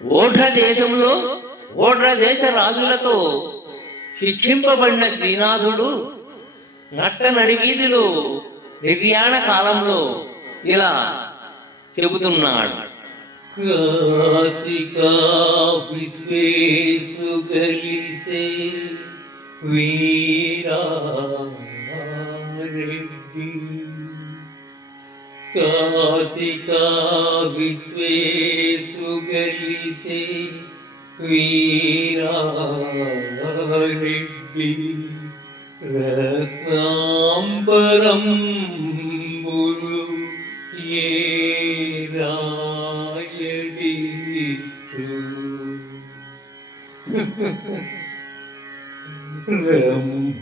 ఓఢ్ర దేశంలో ఓఢ్ర దేశ రాజులతో శిక్షింపబడిన శ్రీనాథుడు నట్ట నడివీధిలో నిర్యాణ కాలంలో ఇలా చెబుతున్నాడు. కాశికా విశ్వేశు గలిసే వీరారెడ్డి, కాశికా విశ్వేశు గలిసే వీరారెడ్డి, రత్నాంబరంబులు ఏరాయడీచు,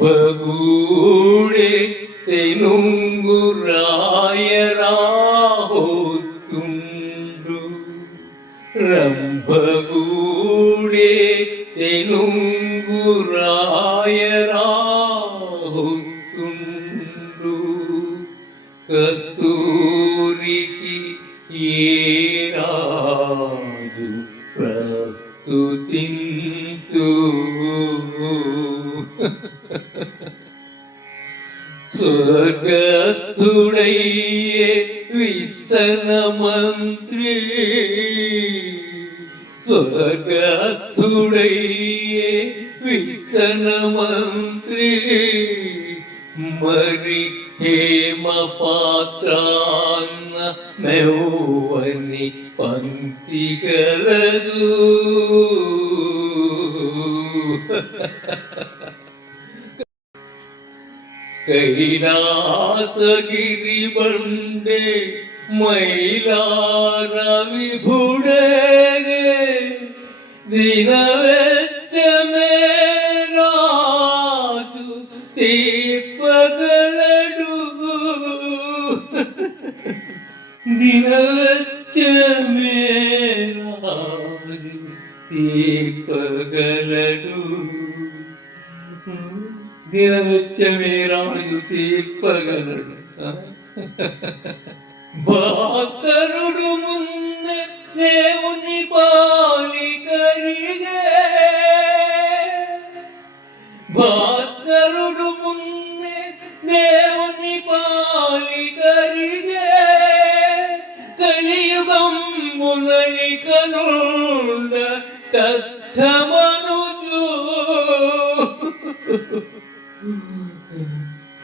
రంభగూడే తెనుంగు రాయరాహోతుండు, రంభగూడే తెనుంగు రాయరాహోతుండు, కస్తూరికి ఏరాజు ప్రస్తుతింతు, స్వర్గస్థుడయ్యే విసన మంత్రి, స్వర్గస్థుడయ్యే విసన మంత్రి, మరి హేమ పాత్రాన్న మెవ్వని పంక్తి గలదు, కైలాసగిరి బండే మైలార విభుడే, దినవెచ్చమే రాజు తీర్పగలడు, దినవెచ్చమే రాజు తీర్పగలడు, దినవెచ్చమే రాజు తీర్పగలడు. భాస్కరుడు ముందే దేవుని పాలి కరిగే, భాస్కరుడు ముందే దేవుని పాలి కరిగే, కలియుగంబులని కనుండ కష్టమనుచు,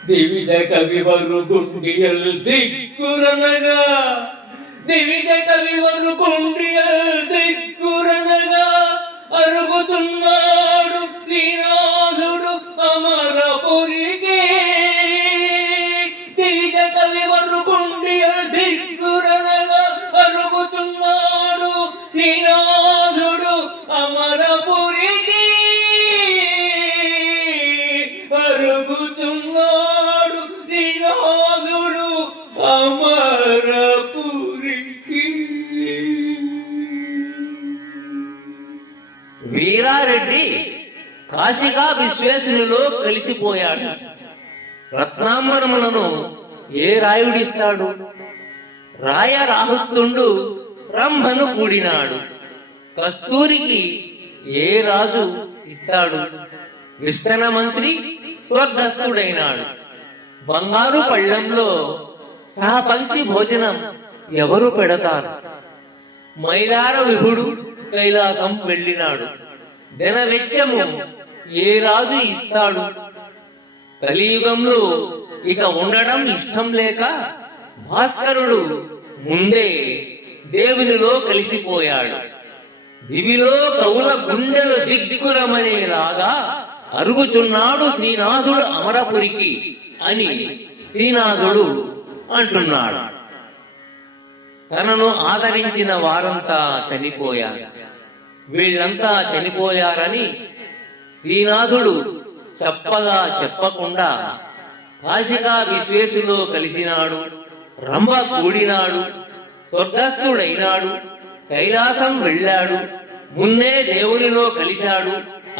దివిజ కవివరు గుండియల్ దిక్కురనగా, దివిజ కవివరు గుండియల్ దిక్కురనగా, అరుగుతున్నాడు శ్రీనాథుడు అమరపురికి, దివిజ కవివరు గుండియల్ దిక్కురనగా, అరుగుతున్నాడు శ్రీనాథుడు అమరపురికి, అరుగుతున్నాడు శ్రీనాథుడు అమరపురికి. వీరారెడ్డి కాశికా విశ్వేశునిలో కలిసిపోయాడు. రత్నాంబరములను ఏ రాయుడిస్తాడు? రాయ రాహుత్తుండు రంభను కూడినాడు. కస్తూరికి ఏ రాజు ఇస్తాడు? విస్తన మంత్రి స్వర్గస్థుడైనాడు. బంగారు పళ్ళెంలో సహపంక్తి భోజనం ఎవరు పెడతారు? మైలార విభుడు కైలాసం వెళ్ళినాడు. దినవెచ్చము ఏ రాజు ఇస్తాడు? కలియుగంలో ఇక ఉండడం ఇష్టం లేక భాస్కరుడు ముందే దేవునిలో కలిసిపోయాడు. దివిలో కవుల గుండెలు దిక్కురమనేలాగా అరుగుచున్నాడు శ్రీనాథుడు అమరపురికి అని శ్రీనాథుడు అంటున్నాడు. తనను ఆదరించిన వారంతా చనిపోయారు. వీళ్ళంతా చనిపోయారని శ్రీనాథుడు చెప్పగా చెప్పకుండా కాశికా విశ్వేశులో కలిసినాడు. రంభ కూడినాడు. స్వర్గస్థుడైనాడు. కైలాసం వెళ్ళాడు. మున్నే దేవునిలో కలిశాడు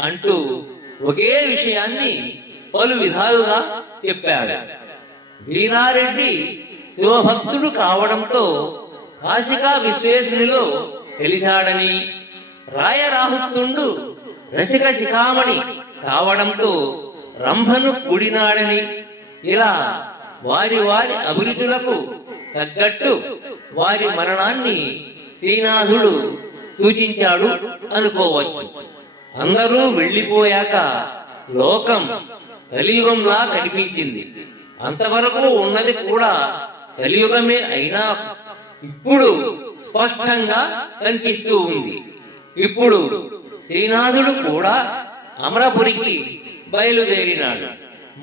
అంటూ ఒకే విషయాన్ని పలు విధాలుగా చెప్పాడు. వీరారెడ్డి శివభక్తుడు కావడంతో కాశికా విశ్వేశునిలో తెలిసాడని, రాయరాహుతుండు రసిక శిఖామణి కావడంతో రంభను కూడినాడని, ఇలా వారి వారి అభిరుచులకు తగ్గట్టు వారి మరణాన్ని శ్రీనాథుడు సూచించాడు అనుకోవచ్చు. అందరూ వెళ్ళిపోయాక లోకం కలియుగంలా కనిపించింది. అంతవరకు ఉన్నది కూడా కలియుగమే అయినా ఇప్పుడు స్పష్టంగా కనిపిస్తూ ఉంది. ఇప్పుడు శ్రీనాథుడు కూడా అమరపురికి బయలుదేరినాడు.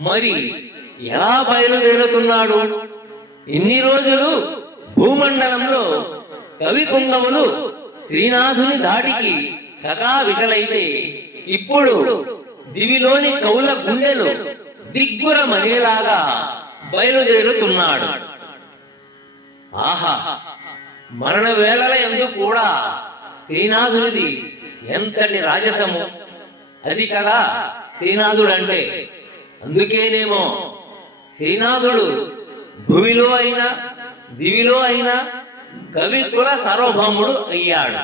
మరి ఎలా బయలుదేరుతున్నాడు? ఇన్ని రోజులు భూమండలంలో కవి పుంగవులు శ్రీనాథుని దాడికి కకావికలైతే ఇప్పుడు దివిలోని కవుల గుండెలు దిగ్గురమనేలాగా బయలుదేరుతున్నాడు. ఆహా, మరణ వేళల యందు కూడా శ్రీనాథునిది ఎంతటి రాజసము! అది కదా శ్రీనాథుడంటే. అందుకేనేమో శ్రీనాథుడు భూమిలో అయినా దివిలో అయినా కవికుల సార్వభౌముడు అయ్యాడు.